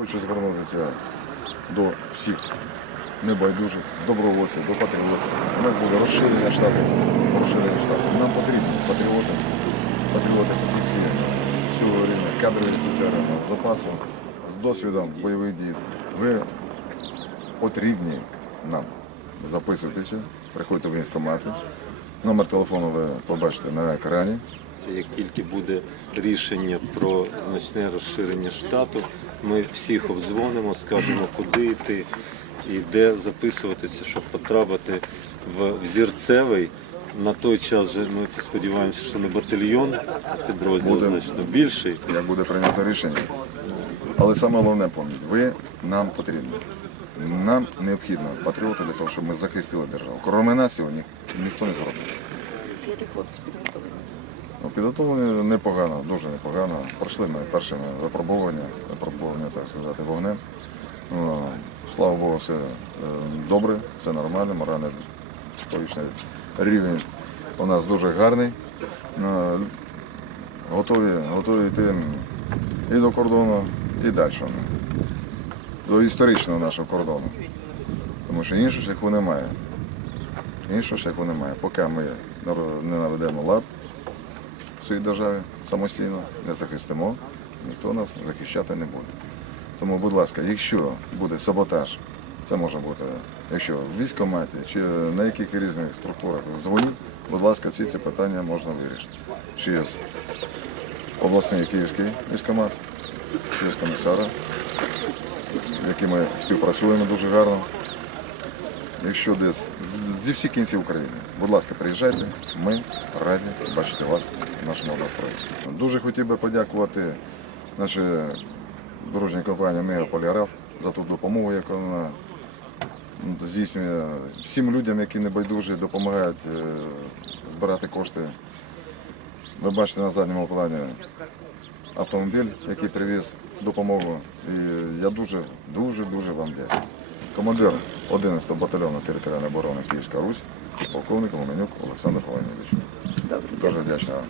Хочу звернутися до всіх небайдужих, добровольців, до патріотів. У нас буде розширення штату. Розширення штату. Нам потрібні патріоти, патріоти фахівці всього рівня, кадрові офіцери з запасом, з досвідом бойових дій. Ви потрібні нам. Записуйтеся, приходьте в військкомати. Номер телефону ви побачите на екрані. Це Як тільки буде рішення про значне розширення штату, ми всіх обдзвонимо, скажемо, куди йти і де записуватися, щоб потрапити в взірцевий. На той час же ми сподіваємося, що не батальйон, а підрозділ Буде. значно більший. як буде прийнято рішення. Але саме головне пам'ятайте, ви нам потрібні. Нам необхідно патріоти для того, щоб ми захистили державу. Кроме нас його ні, ніхто не зробить. Як хлопці підготовлені? Ну, підготовлені непогано, дуже непогано. Пройшли ми першими випробування, випробування, так сказати, вогнем. Ну, слава Богу, все е, добре, все нормально, моральний психологічний рівень у нас дуже гарний. Ну, готові, готові йти і до кордону, і далі. До історичного нашого кордону. Тому що іншого шляху немає. Іншого шляху немає. Поки ми не наведемо лад в своїй державі самостійно, не захистимо, ніхто нас захищати не буде. Тому, будь ласка, якщо буде саботаж, це може бути, якщо в військкоматі чи на яких різних структурах дзвоніть, будь ласка, всі ці питання можна вирішити. Через обласний київський військкомат, через комісара, з яким ми співпрацюємо дуже гарно. Якщо десь зі всіх кінців України, будь ласка, приїжджайте. Ми раді бачити вас в нашому настрої. Дуже хотів би подякувати нашій дорожній компанії Мегаполіграф за ту допомогу, яку вона здійснює всім людям, які небайдужі, допомагають е, збирати кошти. Ви бачите на задньому плані автомобіль, який привіз допомогу. І я дуже, дуже, дуже вам дякую. Командир 11-го батальйону територіальної оборони Київська Русь, полковник Оменюк Олександр Володимирович. Дуже вдячний вам.